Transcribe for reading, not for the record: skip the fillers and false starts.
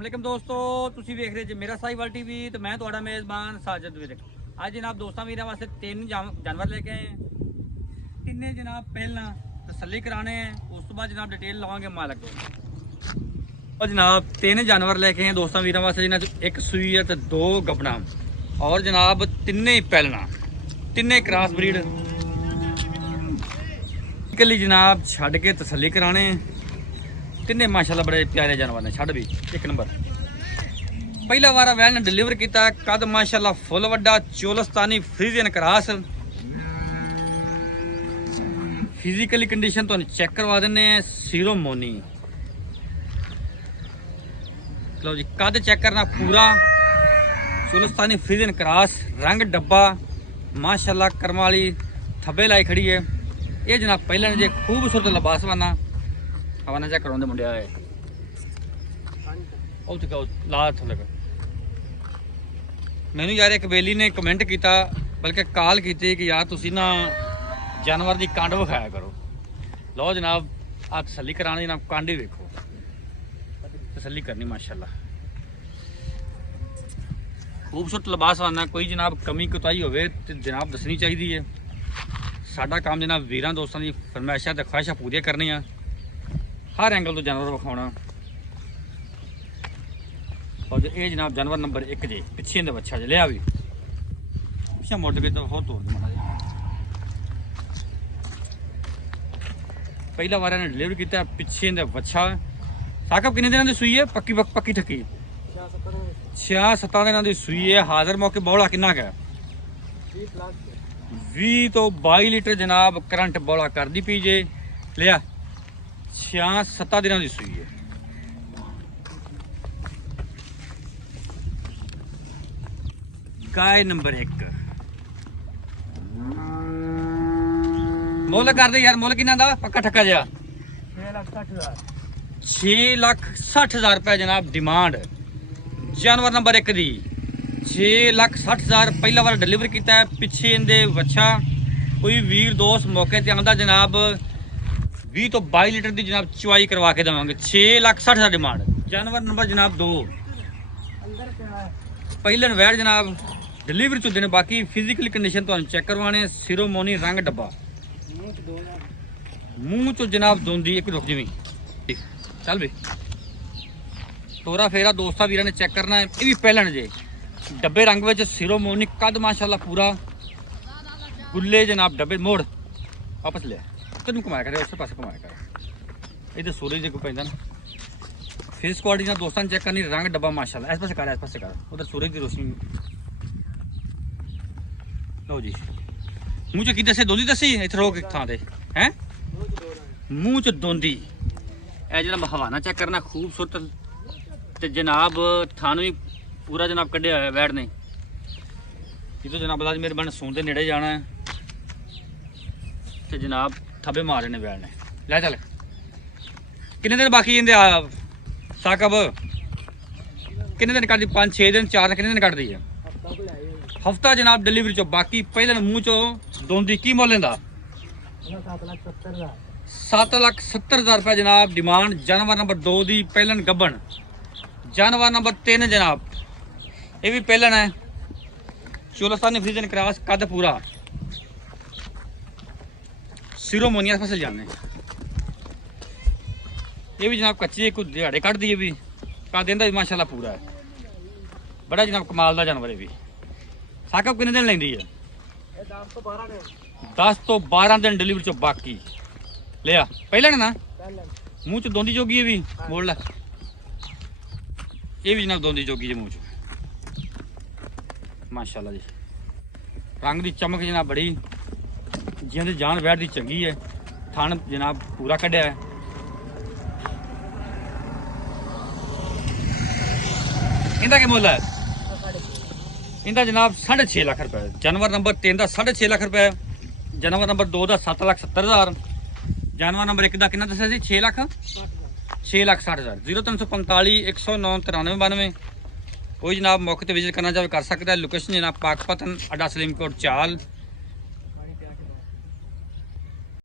वालेकुम दोस्तों, ਤੁਸੀਂ ਵੇਖ ਰਹੇ ਜੀ ਮੇਰਾ ਸਾਈਵਾਲ ਟੀਵੀ ਤੇ ਮੈਂ ਤੁਹਾਡਾ ਮੇਜ਼ਬਾਨ ਸਾਜਦ ਵੀਰ। ਅੱਜ ਜਨਾਬ ਦੋਸਤਾਂ ਵੀਰਾਂ ਵਾਸਤੇ ਤਿੰਨ ਜਾਨਵਰ ਲੈ ਕੇ ਆਏ ਹਾਂ। ਤਿੰਨੇ ਜਨਾਬ ਪਹਿਲਾਂ ਤਸੱਲੀ ਕਰਾਣੇ ਹੈ, ਉਸ ਤੋਂ ਬਾਅਦ ਜਨਾਬ ਡਿਟੇਲ ਲਵਾਂਗੇ ਮਾਲਕ ਤੋਂ। और जनाब तीन जानवर लेके आए दोस्तों वीर वास्ते, जिन्हें एक सूई है तो दो गबना और जनाब तिन्ने ही पैलना, तिन्ने क्रॉस ब्रीड कली जनाब छड़ के तसल्ली कराने। तिन्ने माशाल्लाह बड़े प्यारे जानवर ने, छड़ भी एक नंबर। पहला वारा वैल ने डिलीवर किया, कद माशाल्लाह फुल वड्डा Cholistani Friesian cross. Physically condition तो चेक करवा देने, सिरोमोनी लो जी, कद चेक करना पूरा चोलस्तानी फ्रीजियन क्रॉस, रंग डब्बा माशाल्लाह कर्मा वाली थब्बे लाई खड़ी है। ये जनाब पहले जे खूबसूरत लिबास वाना हवाना चेक करवाते मुंडे आए ला थले। मैनू यार एक बेली ने कमेंट किया, बल्कि कॉल की कि यार तुसी ना जानवर की कंड विखाया करो। लो जनाब आ तसल्ली करानी, जनाब कंड ही वेखो, तसल्ली करनी माशाल्लाह। खूबसूरत लिबास वाना, कोई जनाब कमी कोताही होवे ते जनाब दसनी चाहिए है। साडा काम जनाब वीरां दोस्तां दी फरमाइशां ते ख्वाहिशां पूरियां करनियां, हर एंगल तो जानवर विखाउणा। और ये जनाब जानवर नंबर 1 जे पिछे दे बच्चा जे लिया भी पिछे मुड़ के तो हो तोड़ दे। पहला बार ने डिलीवर किया, पिछे दे बच्चा साकब किन्ने दिनों की सूई है? पक्की पक्की ठक्की 6-7 दिनों की सूई है। हाजिर मौके बौला किन्ना का 20 तो 22 लीटर जनाब करंट बौला कर दी पी जे लिया। 6-7 दिनों की सूई है। गाय नंबर 1 मुल कर दे यार, मुल किन्ना दा पक्का ठक्का जहा? 6,60,000 रुपए जनाब डिमांड जानवर नंबर 1 दी। 6,60,000 पहला बार डिलीवर किया है, पिछे इनके बच्चा। कोई वीर दोस्त मौके ते आंदा जनाब 20 तो 22 लीटर की जनाब चुवाई करवा के देवांगे। 6,60,000 डिमांड। जानवर नंबर जनाब 2 पहले वैर जनाब डिलीवर चुदे ने, बाकी फिजिकली कंडीशन तो चेक करवाने। सिरोमोनी रंग डब्बा, मूँह चो जनाब दोंदी एक रुक जमी चल भी तोरा फेरा दोस्ता वीर ने चेक करना है। ये भी पहलन जे डब्बे रंग में सिरोमोनी, कद माशाल्लाह पूरा गुल्ले जनाब डब्बे। मोड़ वापस लिया तेन घुमाया करे, उस पास घुमाया कर, इधर सूरज जो पैदा ना। फेस क्वालिटी ना दोस्तों चेक करनी, रंग डब्बा माशाल्लाह। इस पास कर, इस पास कर, उधर सूरज की रोशनी। लो जी मूँह च की दसे? दोंदी दसी इतने रोक थां दे हैं मूँह च दोंदी। ए जनाब हवाना चेक करना खूबसूरत ते जनाब थानू भी पूरा जनाब कढ़िया है वैड ने। जितो जनाब अल्लाह दी मेहरबानी सून दे नेड़े जाना है ते जनाब थब्बे मारे ने वैड ने। लै चल किन्ने दिन बाकी इंदे साकब? किन्ने दिन कट दी? 5-6 दिन, 4 दिन, किन्ने दिन कट दी है? हफ्ता जनाब डिलीवरी चो। बाकी पहले मूँह चो दोंदी। की मुल इंदा? 7,70,000 रुपये जनाब डिमांड। जानवर नंबर 2 दी पहलन गब्बन। जानवर नंबर 3 जनाब ये भी पहलन है, चोलस्तानी फ्रीजियन क्रॉस, कद पूरा। सिरोमोनिया फसल जाने। ये भी जनाब कच्ची कुछ दिहाड़े कट दिए भी, कद इंदा भी माशाल्लाह पूरा है। बड़ा जनाब कमाल का जानवर है भी। साकब कितने दिन लेंदी है? 10 तो 12 दिन डिलीवरी चो बाकी लिया। पहले ना मूँह च दोंदी जोगी है भी, बोल ला। ये भी जनाब दोंदी जोगी है मूँह च माशाल्लाह जी। रंग की चमक जनाब बड़ी, जिंदे जान वैठ की चंगी है। थान जनाब पूरा कढ़िया है। इनका क्या मुल है? इनका जनाब 6.5 लाख रुपए। जानवर नंबर 3 का 6.5 लाख रुपए। जानवर नंबर 2 का 7,70,000। जानवर नंबर 1 का कितना दसा जी? 6,60,000। 0345 109 9392। कोई जनाब मौके पर विजिट करना चाहे कर सकता है। लोकेशन जनाब पाकपतन अड्डा सलीम कोट चाल।